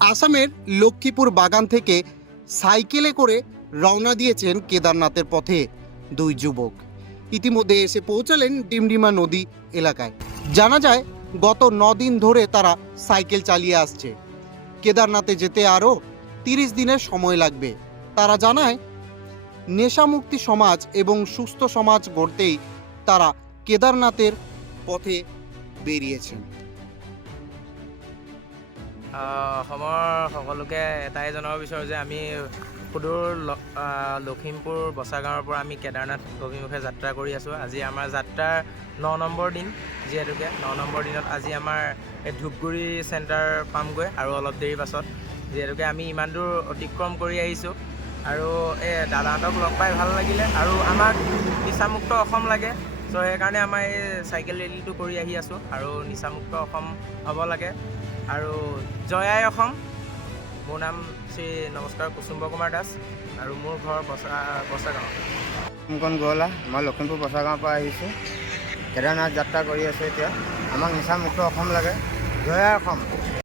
আসামের লক্ষ্মীপুর বাগান থেকে সাইকেলে করে রওনা দিয়েছেন কেদারনাথের পথে দুই যুবক। ইতিমধ্যে এসে পৌঁছালেন ডিমডিমা নদী এলাকায়। জানা যায়, গত দিন ধরে তারা সাইকেল চালিয়ে আসছে। কেদারনাথে যেতে আরও তিরিশ দিনের সময় লাগবে। তারা জানায়, নেশামুক্তি সমাজ এবং সুস্থ সমাজ গড়তেই তারা কেদারনাথের পথে বেরিয়েছেন। অসমৰ সকলোকে এটাই জনাব বিচাৰোঁ যে আমি সুদূৰ লখিমপুৰ বচা গাঁৱৰ পৰা আমি কেদাৰনাথ অভিমুখে যাত্ৰা কৰি আছোঁ। আজি আমাৰ যাত্ৰাৰ ন নম্বৰ দিন যিহেতুকে ন নম্বৰ দিনত আজি আমাৰ এই ধূপগুৰি চেণ্টাৰ পামগৈ আৰু অলপ দেৰি পাছত যিহেতুকে আমি ইমান দূৰ অতিক্ৰম কৰি আহিছোঁ। আৰু এই দাদাহঁতক লগ পাই ভাল লাগিলে আৰু আমাক নিচামুক্ত অসম লাগে। চ' সেইকাৰণে আমাৰ এই চাইকেল ৰেলীটো কৰি আহি আছোঁ আৰু নিচামুক্ত অসম হ'ব লাগে। আৰু জয় অসম। মোৰ নাম শ্ৰী নমস্কাৰ কুসুম্ব কুমাৰ দাস আৰু মোৰ ঘৰ বচা, বচাগাঁও। গাঁও মুকন মই লখিমপুৰ বচাগাঁৱৰ পৰা আহিছোঁ। কেদাৰনাথ যাত্ৰা কৰি আছোঁ এতিয়া। আমাক নিচামুক্ত অসম লাগে। জয় অসম।